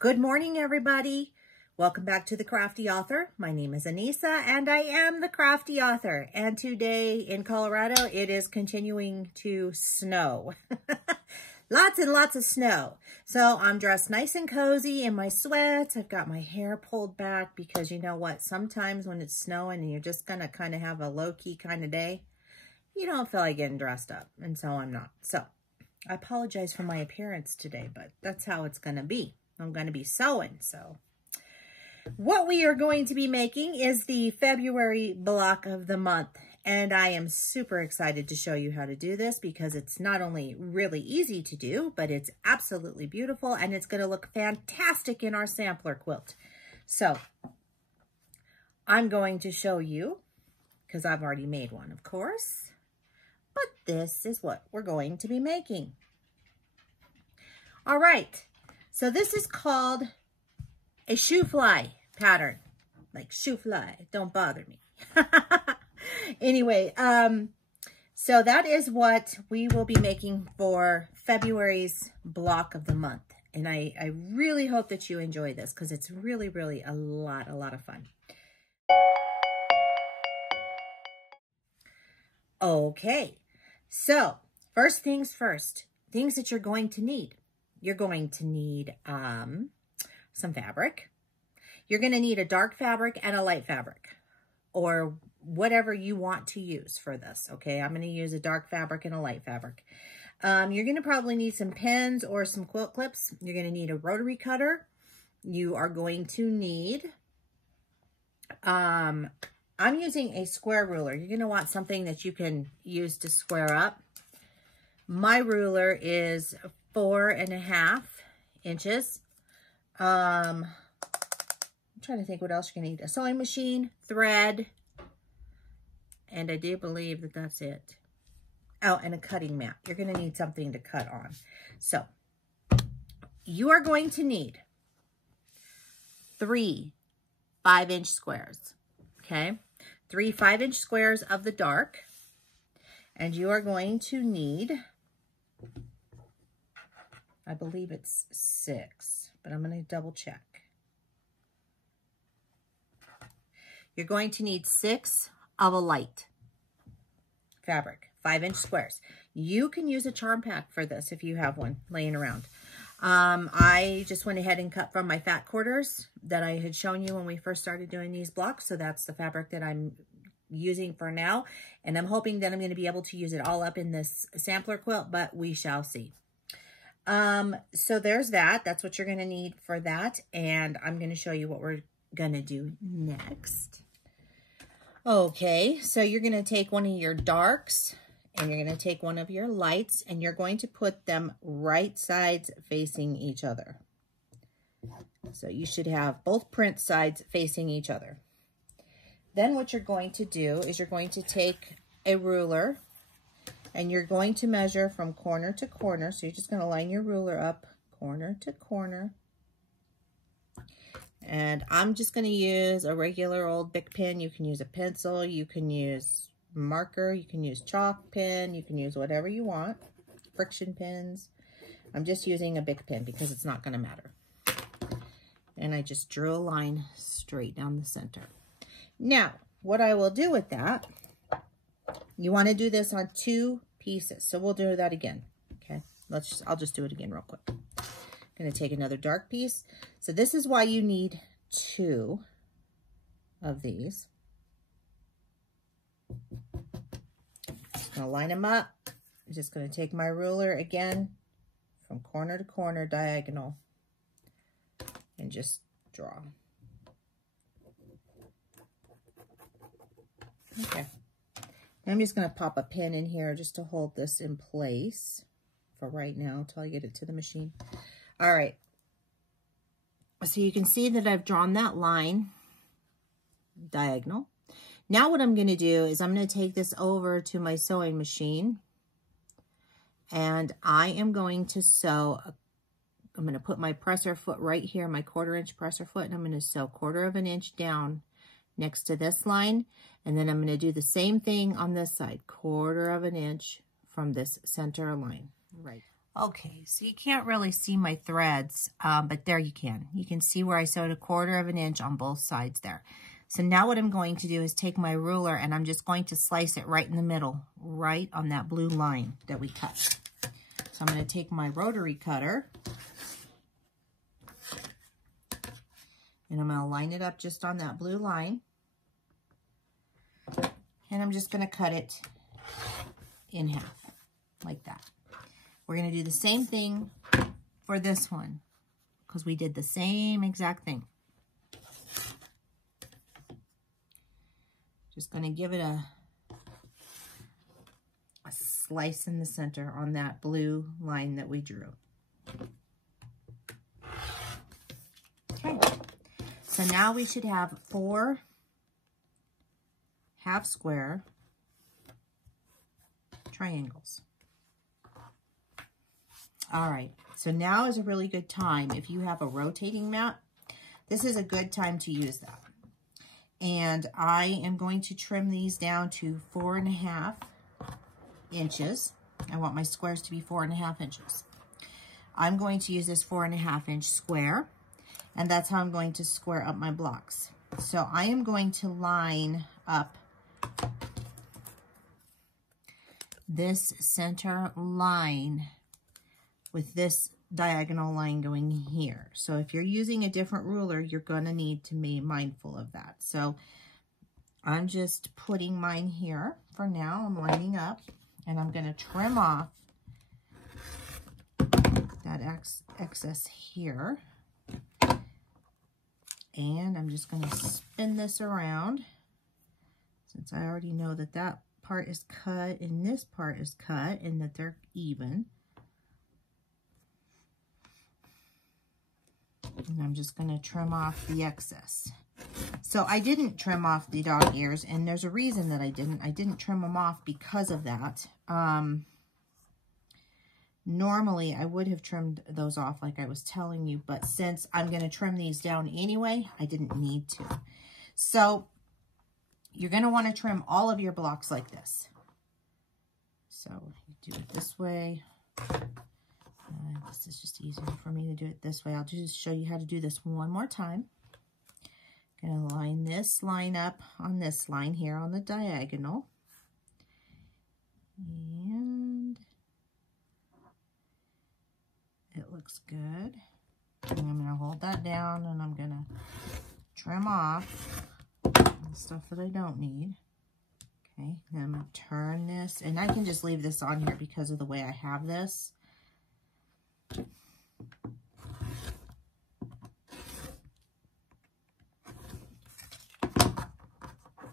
Good morning, everybody. Welcome back to the Crafty Author. My name is Anissa, and I am the Crafty Author. And today in Colorado, it is continuing to snow. Lots and lots of snow. So I'm dressed nice and cozy in my sweats. I've got my hair pulled back because you know what? Sometimes when it's snowing and you're just going to kind of have a low-key kind of day, you don't feel like getting dressed up. And so I'm not. So I apologize for my appearance today, but that's how it's going to be. I'm going to be sewing. So what we are going to be making is the February block of the month. And I am super excited to show you how to do this because it's not only really easy to do, but it's absolutely beautiful and it's going to look fantastic in our sampler quilt. So I'm going to show you, because I've already made one, of course, but this is what we're going to be making. All right, so this is called a Shoofly pattern, like Shoofly, don't bother me. Anyway, so that is what we will be making for February's block of the month. And I really hope that you enjoy this because it's really, really a lot of fun. Okay, so first things first, things that you're going to need. You're going to need some fabric. You're going to need a dark fabric and a light fabric, or whatever you want to use for this, okay? I'm going to use a dark fabric and a light fabric. You're going to probably need some pins or some quilt clips. You're going to need a rotary cutter. You are going to need, I'm using a square ruler. You're going to want something that you can use to square up. My ruler is 4.5 inches. I'm trying to think what else you're going to need. A sewing machine, thread, and I do believe that that's it. Oh, and a cutting mat. You're going to need something to cut on. So you are going to need 3 5-inch squares, okay? 3 5-inch squares of the dark. And you are going to need, I believe it's 6, but I'm going to double check. You're going to need 6 of a light fabric, 5-inch squares. You can use a charm pack for this if you have one laying around. I just went ahead and cut from my fat quarters that I had shown you when we first started doing these blocks. So that's the fabric that I'm using for now. And I'm hoping that I'm going to be able to use it all up in this sampler quilt, but we shall see. So there's that. That's what you're going to need for that. And I'm going to show you what we're going to do next. Okay, so you're going to take one of your darks and you're going to take one of your lights and you're going to put them right sides facing each other. So you should have both print sides facing each other. Then what you're going to do is you're going to take a ruler and you're going to measure from corner to corner. So you're just going to line your ruler up corner to corner. And I'm just going to use a regular old Bic pen. You can use a pencil, you can use marker, you can use chalk pen, you can use whatever you want. Friction pens. I'm just using a Bic pen because it's not going to matter. And I just drew a line straight down the center. Now, what I will do with that, you want to do this on 2 pieces. So we'll do that again. Okay, I'll just do it again real quick. Going to take another dark piece. So this is why you need 2 of these. Just going to line them up. I'm just going to take my ruler again from corner to corner diagonal and just draw. Okay. And I'm just going to pop a pin in here just to hold this in place for right now until I get it to the machine. All right, so you can see that I've drawn that line diagonal. Now what I'm going to do is I'm going to take this over to my sewing machine and I am going to sew, I'm going to put my presser foot right here, my 1/4 inch presser foot, and I'm going to sew 1/4 of an inch down next to this line. And then I'm going to do the same thing on this side, 1/4 of an inch from this center line. Right. Okay, so you can't really see my threads, but there you can. You can see where I sewed 1/4 inch on both sides there. So now what I'm going to do is take my ruler and I'm just going to slice it right in the middle, right on that blue line that we cut. So I'm going to take my rotary cutter and I'm going to line it up just on that blue line. And I'm just going to cut it in half, like that. We're going to do the same thing for this one, because we did the same exact thing. Just going to give it a slice in the center on that blue line that we drew. Okay, so now we should have 4 half square triangles. All right, so now is a really good time. If you have a rotating mat, this is a good time to use that. And I am going to trim these down to 4.5 inches. I want my squares to be 4.5 inches. I'm going to use this 4.5 inch square, and that's how I'm going to square up my blocks. So I am going to line up this center line with this diagonal line going here. So if you're using a different ruler, you're going to need to be mindful of that. So I'm just putting mine here for now. I'm lining up and I'm going to trim off that excess here. And I'm just going to spin this around, since I already know that that part is cut and this part is cut and that they're even. And I'm just going to trim off the excess. So I didn't trim off the dog ears, and there's a reason that I didn't. I didn't trim them off because of that. Normally, I would have trimmed those off like I was telling you, but since I'm going to trim these down anyway, I didn't need to. So you're going to want to trim all of your blocks like this. So you do it this way. This is just easier for me to do it this way. I'll just show you how to do this one more time. I'm going to line this line up on this line here on the diagonal. And it looks good. And I'm going to hold that down and I'm going to trim off the stuff that I don't need. Okay, then I'm going to turn this, and I can just leave this on here because of the way I have this.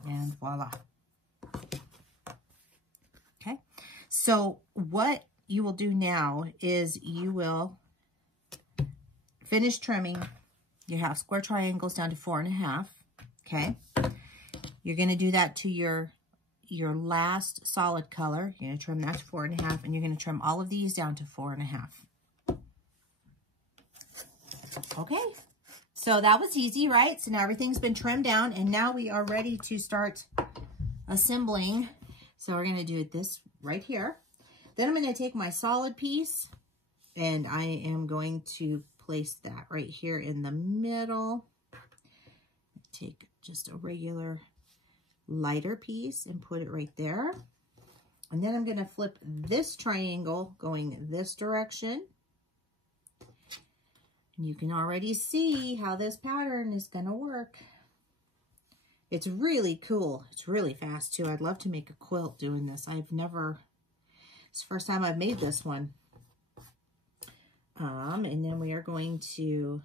And voila. Okay, so what you will do now is you will finish trimming your half square triangles down to 4.5. Okay, you're going to do that to your last solid color. You're going to trim that to 4.5, and you're going to trim all of these down to 4.5. Okay, so that was easy, right? So now everything's been trimmed down, and now we are ready to start assembling. So we're going to do it this right here. Then I'm going to take my solid piece, and I am going to place that right here in the middle. Take just a regular lighter piece and put it right there. And then I'm going to flip this triangle going this direction. And you can already see how this pattern is going to work. It's really cool. It's really fast too. I'd love to make a quilt doing this. It's the first time I've made this one. And then we are going to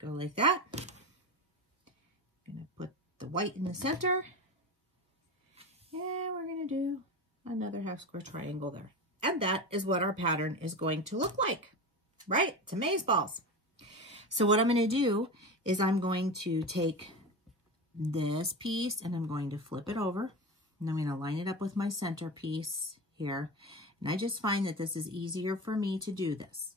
go like that. I'm going to put the white in the center. And we're going to do another half square triangle there. And that is what our pattern is going to look like. Right? It's amazeballs. So what I'm going to do is I'm going to take this piece and I'm going to flip it over. And I'm going to line it up with my center piece here. And I just find that this is easier for me to do this.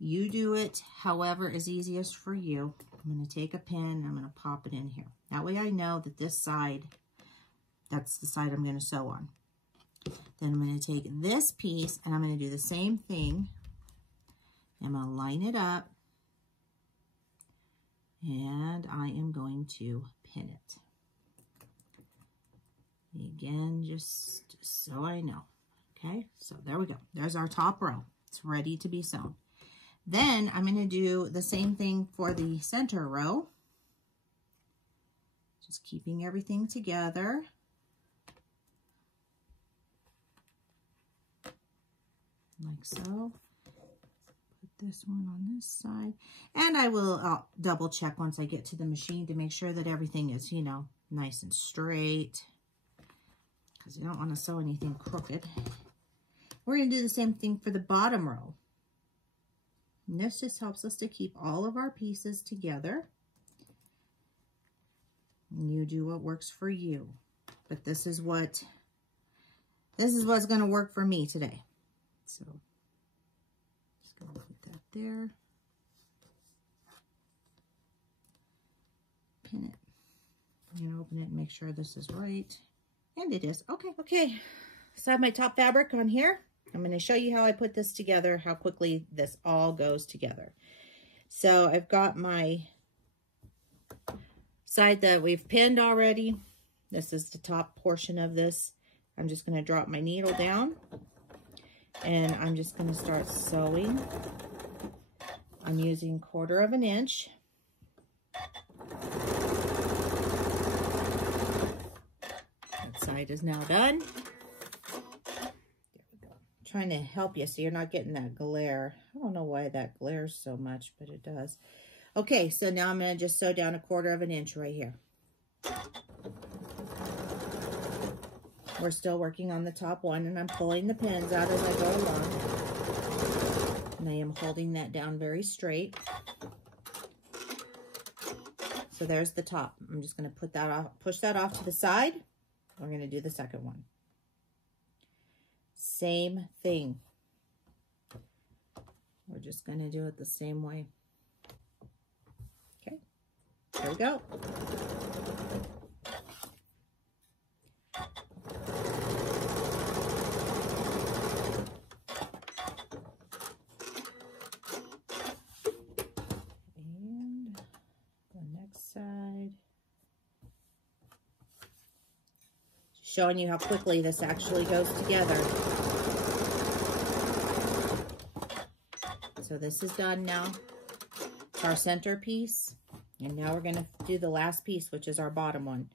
You do it however is easiest for you. I'm going to take a pin and I'm going to pop it in here. That way I know that this side, that's the side I'm going to sew on. Then I'm going to take this piece and I'm going to do the same thing. I'm going to line it up and I am going to pin it. Again, just so I know. Okay, so there we go. There's our top row. It's ready to be sewn. Then I'm going to do the same thing for the center row. Just keeping everything together. Like so. Put this one on this side. And I will double check once I get to the machine to make sure that everything is, you know, nice and straight. Because you don't want to sew anything crooked. We're going to do the same thing for the bottom row. And this just helps us to keep all of our pieces together. And you do what works for you. But this is what's going to work for me today. So just going to put that there. Pin it. I'm going to open it and make sure this is right. And it is. Okay. Okay. So I have my top fabric on here. I'm going to show you how I put this together, how quickly this all goes together. So I've got my side that we've pinned already. This is the top portion of this. I'm just going to drop my needle down and I'm just going to start sewing. I'm using 1/4 of an inch. That side is now done. Trying to help you so you're not getting that glare. I don't know why that glares so much, but it does. Okay, so now I'm going to just sew down 1/4 of an inch right here. We're still working on the top one, and I'm pulling the pins out as I go along. And I am holding that down very straight. So there's the top. I'm just going to put that off, push that off to the side. We're going to do the second one. Same thing. We're just going to do it the same way. Okay, here we go. And the next side. Showing you how quickly this actually goes together. So this is done now. It's our center piece. And now we're going to do the last piece, which is our bottom one.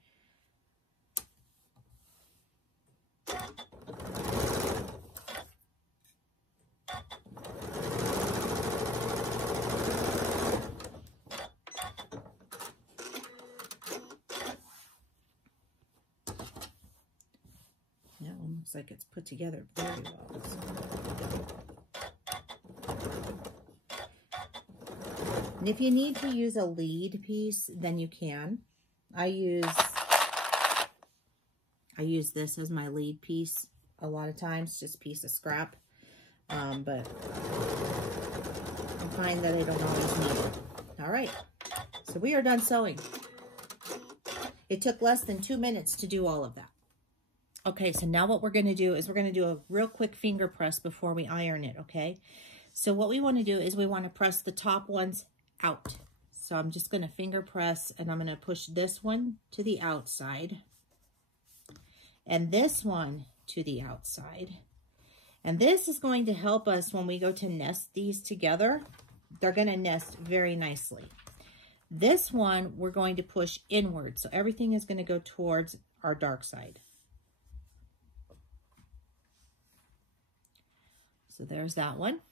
That one looks like it's put together very well. And if you need to use a lead piece, then you can. I use this as my lead piece a lot of times, just a piece of scrap. But I find that I don't always need it. All right, so we are done sewing. It took less than 2 minutes to do all of that. Okay, so now what we're going to do is we're going to do a real quick finger press before we iron it, okay? So what we want to do is we want to press the top ones out. So I'm just going to finger press and I'm going to push this one to the outside and this one to the outside. And this is going to help us when we go to nest these together. They're going to nest very nicely. This one we're going to push inward. So everything is going to go towards our dark side. So there's that one.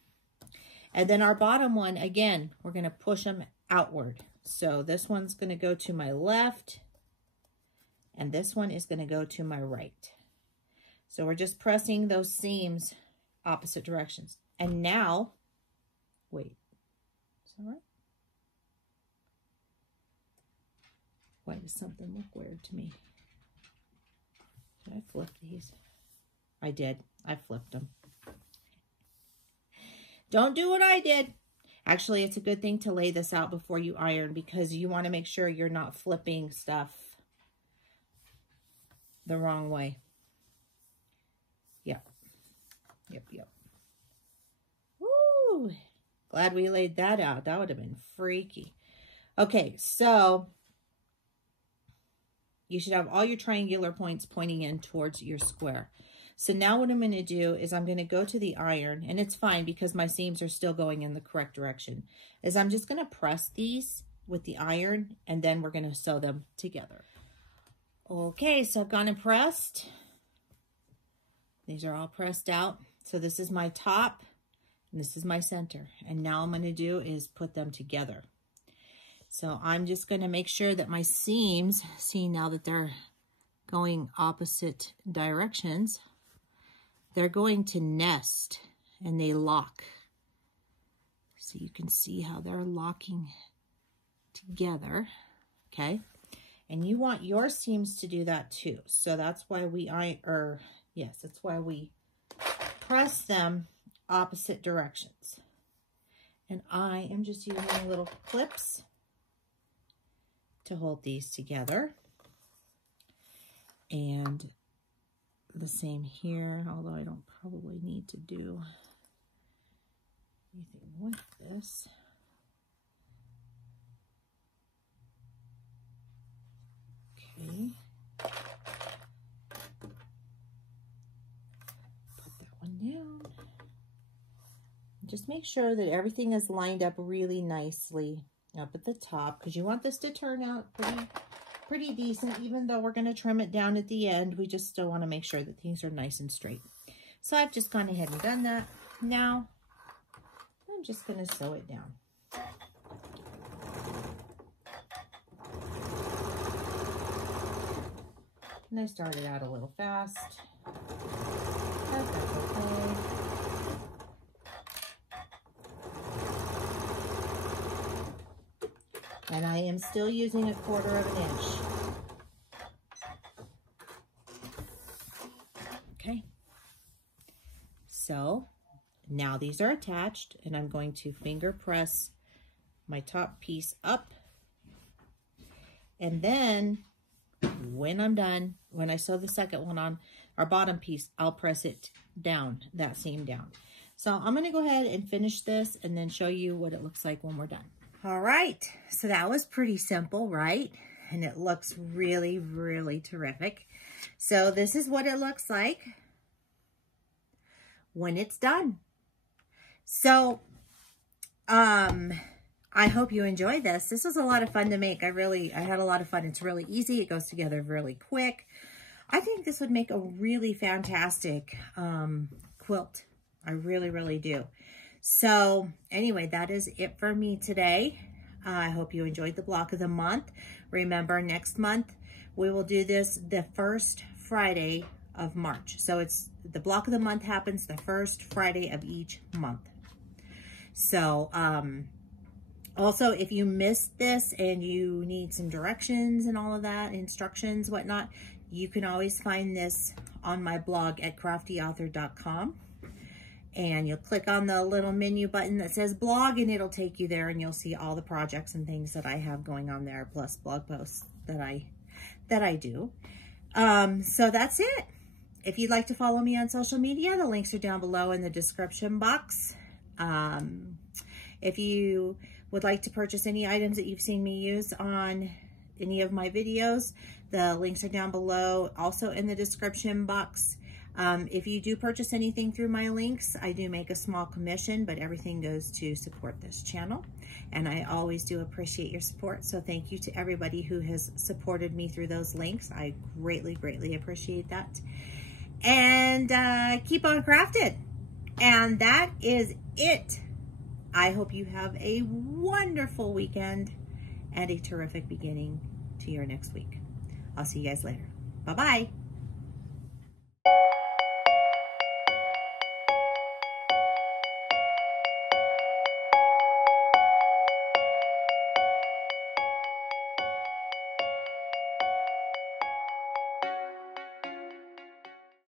And then our bottom one, again, we're going to push them outward. So this one's going to go to my left, and this one is going to go to my right. So we're just pressing those seams opposite directions. And now, wait, is that right? Why does something look weird to me? Did I flip these? I did. I flipped them. Don't do what I did. Actually, it's a good thing to lay this out before you iron because you want to make sure you're not flipping stuff the wrong way. Yep. Woo! Glad we laid that out. That would have been freaky. Okay, so you should have all your triangular points pointing in towards your square. So now what I'm going to do is I'm going to go to the iron, and it's fine because my seams are still going in the correct direction, is I'm just going to press these with the iron, and then we're going to sew them together. Okay, so I've gone and pressed. These are all pressed out. So this is my top, and this is my center. And now I'm going to do is put them together. So I'm just going to make sure that my seams, see now that they're going opposite directions, they're going to nest and they lock. So you can see how they're locking together, okay? And you want your seams to do that too. So that's why that's why we press them opposite directions. And I am just using little clips to hold these together. And the same here, although I don't probably need to do anything with this. Okay. Put that one down. Just make sure that everything is lined up really nicely up at the top, because you want this to turn out pretty decent. Even though we're going to trim it down at the end, we just still want to make sure that things are nice and straight. So I've just gone ahead and done that. Now I'm just going to sew it down. And I started out a little fast. That's okay. And I am still using 1/4 of an inch. Okay. So now these are attached, and I'm going to finger press my top piece up. And then when I'm done, when I sew the second one on our bottom piece, I'll press it down, that seam down. So I'm going to go ahead and finish this and then show you what it looks like when we're done. All right, so that was pretty simple, right? And it looks really, really terrific. So this is what it looks like when it's done. So, I hope you enjoyed this. This was a lot of fun to make. I had a lot of fun. It's really easy. It goes together really quick. I think this would make a really fantastic quilt. I really, really do. So anyway, that is it for me today. I hope you enjoyed the block of the month. Remember, next month we will do this the first Friday of March. So it's the block of the month happens the first Friday of each month. So also, if you missed this and you need some directions and all of that, instructions, whatnot, you can always find this on my blog at craftyauthor.com. And you'll click on the little menu button that says blog, and it'll take you there, and you'll see all the projects and things that I have going on there, plus blog posts that I do. So that's it. If you'd like to follow me on social media, the links are down below in the description box. If you would like to purchase any items that you've seen me use on any of my videos, the links are down below, also in the description box. If you do purchase anything through my links, I do make a small commission, but everything goes to support this channel. And I always do appreciate your support. So thank you to everybody who has supported me through those links. I greatly, greatly appreciate that. And keep on crafting. And that is it. I hope you have a wonderful weekend and a terrific beginning to your next week. I'll see you guys later. Bye-bye.